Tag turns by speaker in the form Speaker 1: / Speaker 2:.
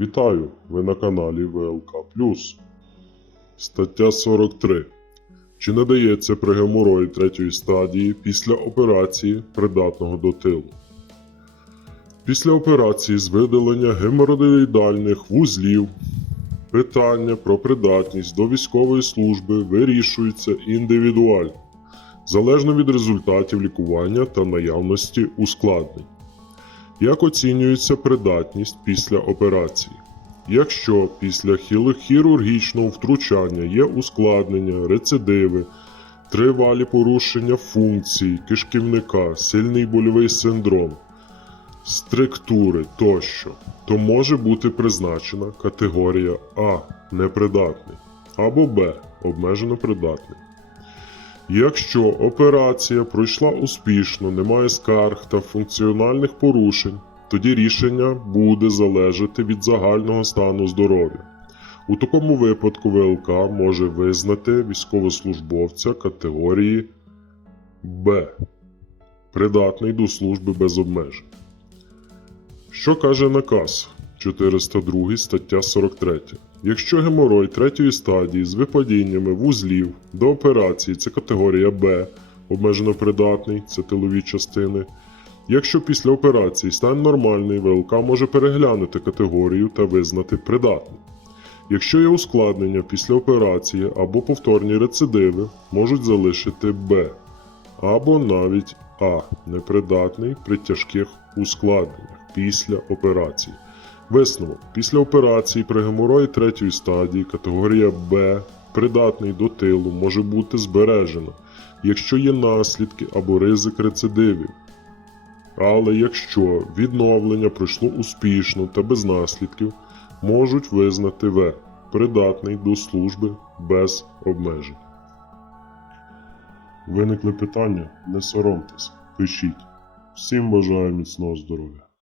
Speaker 1: Вітаю! Ви на каналі ВЛК Стаття 43. Чи надається при геморої третьої стадії після операції придатного до тилу? Після операції з видалення геморроїдальних вузлів питання про придатність до військової служби вирішується індивідуально, залежно від результатів лікування та наявності ускладнень. Як оцінюється придатність після операції? Якщо після хірургічного втручання є ускладнення, рецидиви, тривалі порушення функцій кишківника, сильний больовий синдром, структури тощо, то може бути призначена категорія А непридатний або Б обмежено придатний. Якщо операція пройшла успішно, немає скарг та функціональних порушень, тоді рішення буде залежати від загального стану здоров'я. У такому випадку ВЛК може визнати військовослужбовця категорії Б, придатний до служби без обмежень. Що каже наказ 402 стаття 43? Якщо геморой третьої стадії з випадіннями вузлів до операції це категорія Б, обмежено придатний, це тилові частини. Якщо після операції стан нормальний, ВЛК може переглянути категорію та визнати придатним. Якщо є ускладнення після операції або повторні рецидиви, можуть залишити Б або навіть А непридатний при тяжких ускладненнях після операції. Висновок. Після операції при геморої третьої стадії категорія Б придатний до тилу може бути збережена, якщо є наслідки або ризик рецидивів. Але якщо відновлення пройшло успішно та без наслідків, можуть визнати В придатний до служби без обмежень. Виникли питання? Не соромтесь, пишіть. Всім бажаю міцного здоров'я.